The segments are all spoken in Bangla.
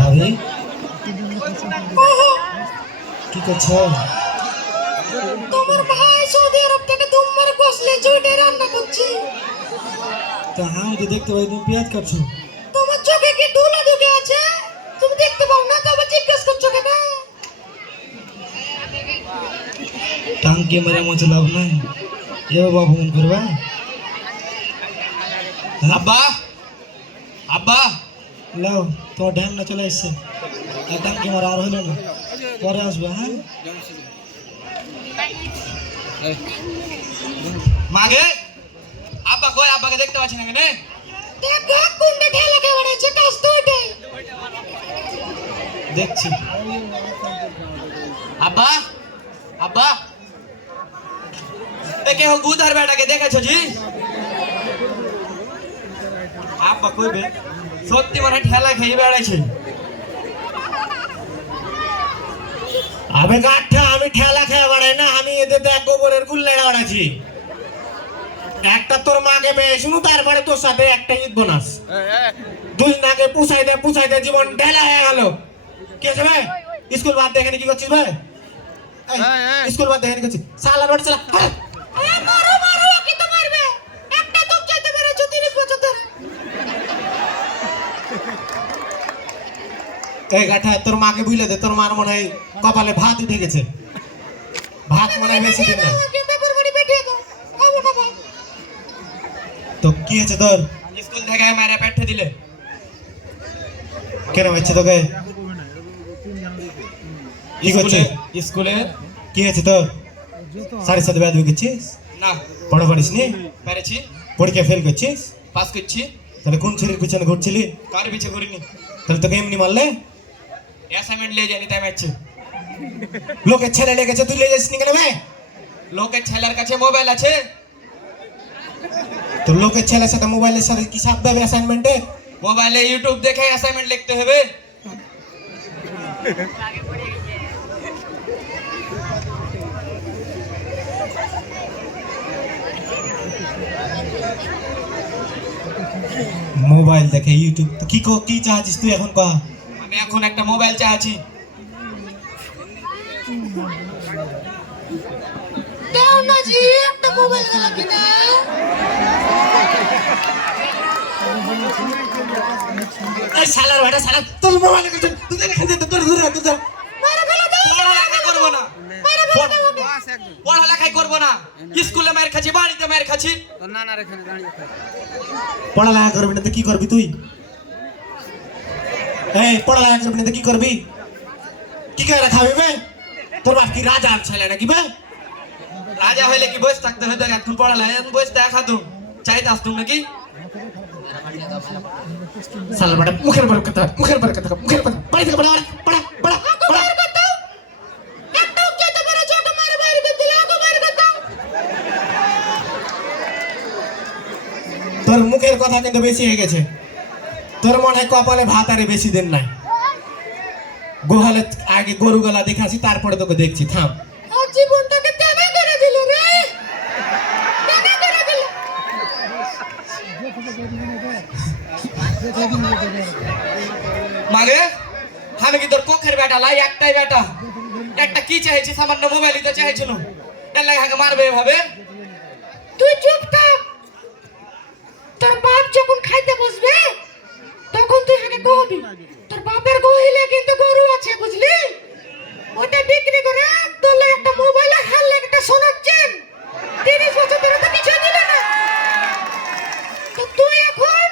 ভাবি কি করছো? তোমার ভাই সৌদি আরব থেকে তোমার কষলে চুইটে রান্না করছি। তা আমি তো দেখতে পাই তুমি পেঁয়াজ কাটছো। তোমার চোখে কি ধুলো ঢুকে আছে? তুমি দেখতে পাও না? তবে জিজ্ঞেস করছো কেন? টাঙ্কি মেরে মতো লাভ নাই, এ বাবা ফোন করবা। আব্বা আব্বা লাও তোমার ঢ্যাম না চলে এসছে, আর টাঙ্কি মারা আর হইলো না, পরে আসবে। হ্যাঁ মাগে আব্বা কই? আব্বাকে দেখতে পাচ্ছি না কেন? দেখো কোনটা ঠেলা কে বড়েছে কাজ তো ওটাই। দেখছি। আব্বা আব্বা একে হো গুদার বেটাকে দেখেছো জি? আব্বা কইবে সত্যি মানে ঠেলা খেয়ে বেড়াইছে। আবে গাঠা আমি ঠেলা খেয়ে বেড়াই না, আমি এদের দেখ গোবরের গুল্লে বেড়াচ্ছি। একটা তোর মাকে পেয়ে শুনু, তারপরে তোর সাথে একটা ঈদ বোনাস। দুই নাকে পুষাইতে জীবন ঢেলা হয়ে গেল। কি আছে ভাই? স্কুল বাদ দিয়ে এখানে কি করছিস ভাই? স্কুল বাদ দিয়ে এখানে করছিস সালার বাড়ি চালা। মারো মারো, কি তো মারবে? একটা তো চাইতে পেরেছো 30 বছর ধরে। এই গাঠা তোর মাকে বুঝলে দে, তোর মার মনে হয় কপালে ভাত উঠে গেছে, ভাত মনে হয় বেশি দিন না। আমাকে পেপার মুড়ি পেটিয়ে দাও, খাবো না ভাই। তো কি আছে তোর? স্কুল থেকে মারা পেটে দিলে। কেন হচ্ছে তোকে? কি করছিস স্কুলে? কি আছে তোর? সাড়ে সাথে বেদ গেছিস? না পড়া পড়িস নি? পেরেছি, পরীক্ষা ফেল করছিস? পাস করছি। তাহলে কোন ছেলের পিছনে ঘুরছিলি? কার পিছে করিনি, তাহলে তোকে এমনি মারলে? অ্যাসাইনমেন্ট লিয়ে জানি তাই মারছে। লোকের ছেলে লেগেছে তুই লেগেছিস নি কেন ভাই? লোকের ছেলের কাছে মোবাইল আছে, তোর লোকের ছেলের সাথে মোবাইলের সাথে কি সাথ দেবে অ্যাসাইনমেন্টে? মোবাইলে ইউটিউব দেখে অ্যাসাইনমেন্ট লিখতে হবে। মোবাইল দেখে ইউটিউব তো কি চাচ্ছিস তুই এখন কহ? আমি এখন একটা মোবাইল চাইছি। দাও না জি একটা মোবাইল গেলা কিনা। এই শালার বেটা শালা তোর মোবাইল করছিস তুই দেখে দে তোর দূর রাখ তুই। মারো ফেলে দাও, পড়ালেখা করবো না, মারো ফেলে দাও ওকে। পড়ালেখাই করবো না। স্কুলে মার খাচ্ছি, বাড়িতে মার খাচ্ছি। পড়ালেখা করবি না তো কি করবি তুই? এই পড়ালেখা করবি না তো কি করবি? কি করে খাবি বে? তোর বাপ কি রাজা ছেলে নাকি বে? রাজা হইলে কি বসে থাকতে হতো? এখন পড়ালেখা এখন বসে দেখা তুম চাইতে আসতুম নাকি? শালার বেটা মুখের পর কথা মুখের পর বাড়ি থেকে পড়া পড়া পড়া পড়া। বাইরে কর দাও, একটা চাইতে পেরেছো ওকে মারো, বাইরে কর দিলে ওকে বাইরে কর দাও। তোর মুখের কথা কিন্তু বেশি হয়ে গেছে। তোর মনে হয় কপালে ভাত আরে বেশি দিন নাই। গোহালে আগে গরু গলা দেখাছি, তারপরে তোকে দেখছি। থাম। আর জীবনটাকে তেনা করে দিল রে, তেনা করে দিল। মাগে আমি কি তোর কোখের বেটা লাই? একটাই বেটা, একটা কি চাইছি? সামান্য মোবাইলই তো চাইছিল। এর লাগে হাকে মারবে এভাবে? তুই চুপ থাক। তোর বাপ যখন খাইতে বসবে তখন তুই এখানে কহবি তোর বাপের গোহিলে কিন্তু গরু আছে, বুঝলি? ওটা বিক্রি করে তোলে একটা মোবাইল আর হারলে একটা সোনার চেন। 30 বছর ধরে তো কিছু দিলে না। তো তুই এখন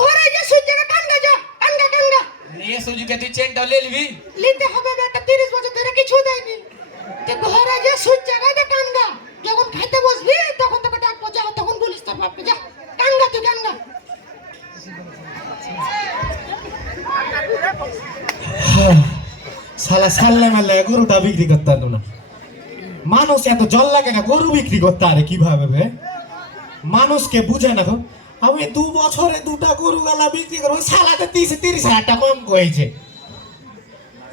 ঘরে যে সুজেকে টাঙ্গা যা, টাঙ্গা নিয়ে সুজুকে তুই চেনটা লে নিবি। নিতে হবে। বেটা 30 বছর ধরে কিছু দেয়নি। তো ঘরে যে সুজ জায়গাটা টাঙ্গা, যখন খাইতে বসবি তখন তোকে ডাকবো, যা তখন বলিস তোর বাপকে, যা টাঙ্গা তুই টাঙ্গা। শালা সাল্লে মাল্লে গরুটা বিক্রি করতে পারলো না। মানুষ এত জল লাগে না গরু বিক্রি করতে আরে কিভাবে বে? মানুষকে বুঝে না গো। আমি 2 বছরে 2টা গরু গালা বিক্রি করবো, শালাতে 30,000 টাকা কম করেছে।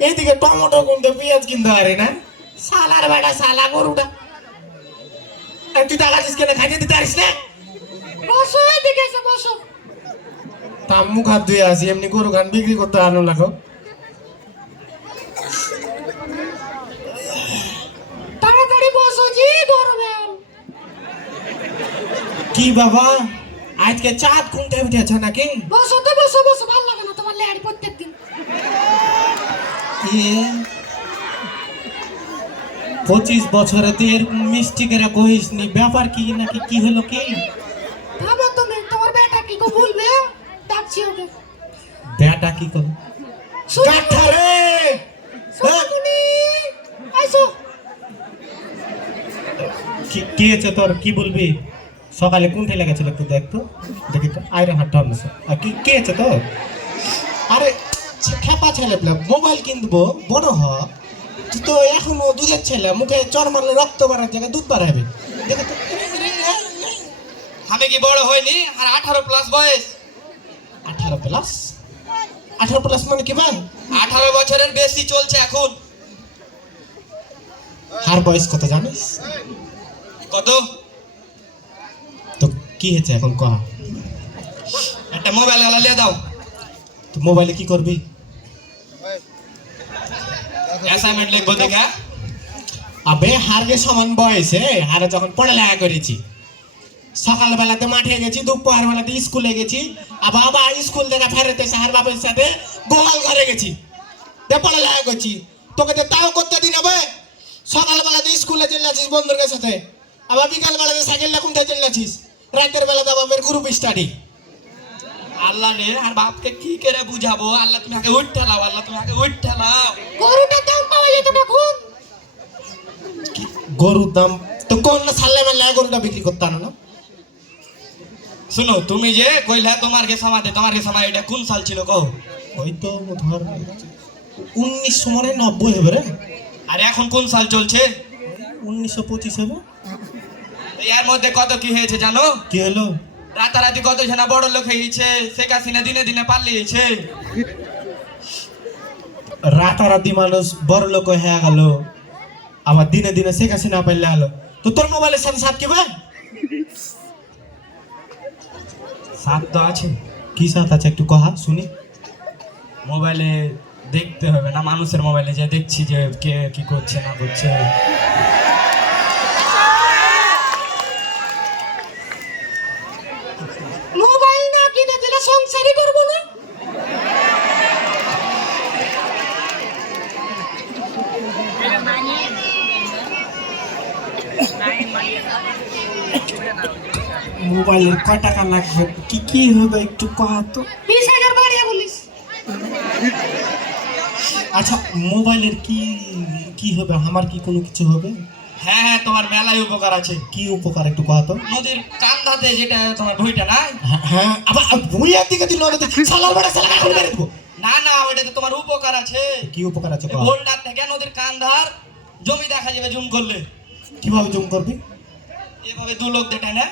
এইদিকে টমেটো কিনতে পেঁয়াজ কিনতে পারে না। শালার বেটা শালা গরুটা। তুই টাকা দিস কেন? খাইতে দিতে পারিস না? রসই বসো। তা মুখ হাত ধুয়ে আসি, এমনি গরু গান বিক্রি করতে আনো লাগো। তাড়াতাড়ি বসো জি, গরমে। কি বাবা, আজকে চাঁদ কোনটা উঠেছে নাকি? বসো তো, বসো বসো, ভালো লাগে না তোমার লেয়ারি প্রত্যেকদিন। 25 বছরে তো এরকম মিষ্টি করে কহিস নি, ব্যাপার কি নাকি, কি হলো কি? ভাবো তুমি, তোমার বেটা কি কো বলবে? ডাকছি ওকে। বেটা কি করে? কাঠা রে! সোনামণি, আইসো। কি হয়েছে তোর, কি বলবি? সকালে কোনটা লেগেছিল একটু দেখতো, দেখি তো। আয়রে হাতটা হচ্ছে কি হয়েছে তোর? আরে খেপা ছেলে পেলে মোবাইল কিনবো, বড় হ। তুই তো এখনো দুধের ছেলে, মুখে চর মারলে রক্ত বাড়ার জায়গায় দুধ বাড়াবে। দেখে তো। আমি কি বড় হইনি? আর 18+ বয়স। 18+? 18+ মানে কি ভাই? 18 বছরের বেশি চলছে এখন। আর বয়স কত জানিস? কত? তো কি হয়েছে এখন কহ? একটা মোবাইল আলালিয়ে দাও। তো মোবাইলে কি করবি? অ্যাসাইনমেন্ট লিখবো দেখা। আবে হারে সমান বয়সে, হারে যখন পড়ালেখা করেছি, সকালবেলাতে মাঠে গেছি, দুপুর বেলাতে স্কুলে গেছি, আবার আবার স্কুল থেকে ফেরতে সাহার বাপের সাথে গোয়াল ঘরে গেছি, পড়ালেখা করছি। তোকে তো তাও করতে দিন হবে। সকালবেলাতে স্কুলে চলে যাচ্ছিস বন্ধুদের সাথে, আবার বিকাল বেলাতে সাইকেল কোন থেকে চলে যাচ্ছিস, রাতের বেলাতে বাপের গ্রুপ স্টাডি। আল্লাহ রে, আর বাপকে কি করে বুঝাবো? আল্লাহ তুমি আগে উঠ ঠেলাও, আল্লাহ তুমি আগে উঠ ঠেলাও। গরুটার দাম পাওয়া যেত না এখন। গরুর দাম তো কোন সালে মাল্লা গরুটা বিক্রি করতে আনো না? শুনো, তুমি যে কইলা তোমার কে সমাধি এটা কোন সাল ছিল কও? ওই তো ধর 1990 হবে রে। আর এখন কোন সাল চলছে? 1925 হবে। এর মধ্যে কত কি হয়েছে জানো? কি হলো? রাতারাতি কত জনা বড় লোক হয়েছে, শেখ হাসিনা দিনে দিনে পালিয়েছে। রাতারাতি মানুষ বড় লোক হয়ে গেল, আবার দিনে দিনে শেখ হাসিনা পাইলে গেল। তো তোর মোবাইলের সাথে সাথ কি ভাই? সাত তো আছে। কি সাথ আছে একটু কহা শুনি। মোবাইলে দেখতে হবে না, মানুষের মোবাইলে যে দেখছি যে কে কি করছে না করছে। মোবাইল না কিনে দিলে সংসারই করবো না। মোবাইলের কয় টাকা লাগবে, কি কি হবে একটু কহা তো। 20,000 বাড়িয়ে বলিস। আচ্ছা মোবাইলের কি কি হবে, আমার কি কোনো কিছু হবে? হ্যাঁ হ্যাঁ, তোমার মেলায় উপকার আছে। কি উপকার একটু কহা তো। নদীর কান্দাতে যেটা তোমার বইটা না, হ্যাঁ আবার ভুইয়ার দিকে দিল না, সালার বড় সালা এখন মেরে দেবো। না না, ওইটাতে তোমার উপকার আছে। কি উপকার আছে কহা? ভোল্ডার থেকে নদীর কান্দার জমি দেখা যাবে জুম করলে। কিভাবে জুম করবি? এভাবে দু লোক দেখে না।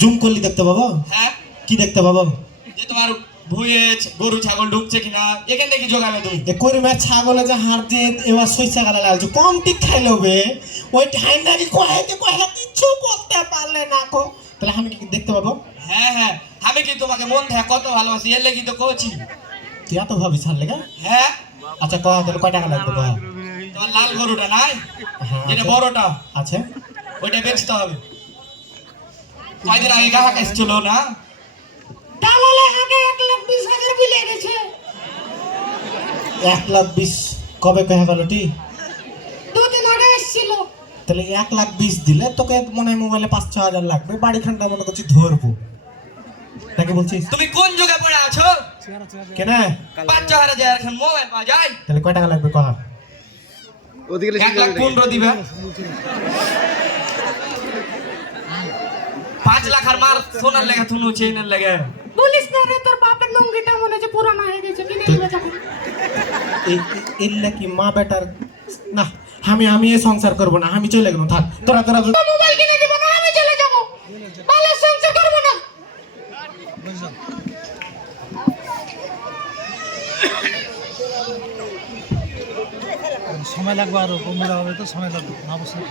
জুম করলি দেখতে পাবো? হ্যাঁ, কি দেখতে পাবো? যে তোমার ভুঁয়ে গরু ছাগল ঢুকছে কিনা, এখান থেকে জোগাবে তুমি। করিমে ছাগলে যে হার দিয়ে এবার সইসা গালা লাগছে, কম টিক খাইলো বে, ওই ঠান্ডারি কহাইতে কিছু করতে পারলে না কো, তাহলে আমি কি দেখতে পাবো? হ্যাঁ হ্যাঁ, আমি কি তোমাকে মন থেকে কত ভালোবাসি, এর লেগে তো কইছি। তুই এত ভাবি ছাড় লেগা? হ্যাঁ, আচ্ছা কহা তাহলে কয় টাকা লাগবে কহা? তোমার লাল গরুটা নাই, হ্যাঁ যেটা আছে। বড়টা, আছে। ওইটা বেচতে হবে। কয়দিন আগে গ্রাহক এসেছিল না, দালালে আগে 1,20,000 বিলে গেছে। 1,20,000 কবে কহা গেল টি? 2 দিন আগে এসেছিল। তাহলে 1,20,000 দিলে তোকে মনে হয় মোবাইলে 5-6 হাজার লাগবে, বাড়ি খানটা মনে করছি ধরবো তাকে বলছিস। তুমি কোন যুগে পড়ে আছো? কেন? 5,000 এখন মোবাইল পাওয়া যায়। তাহলে কয় টাকা লাগবে কহা? 1,15,000 দিবে। 5 লাখ আর মার সোনার লেগে থুনু চেইনের লেগে। বলিস না রে, তোর বাপের লুঙ্গিটা মনে হচ্ছে পুরানো হয়ে গেছে, কিনে দিবে যখন। এল্লা কি মা বেটার না, আমি এ সংসার করবো না, আমি চলে গেলাম, থাক তোরা তোরা তো মোবাইল কিনে দিব না, আমি চলে যাব। ভালো সংসার করব না। সময় লাগবে, আরো বন্ধুরা হবে তো সময় লাগবে, না অবশ্যই।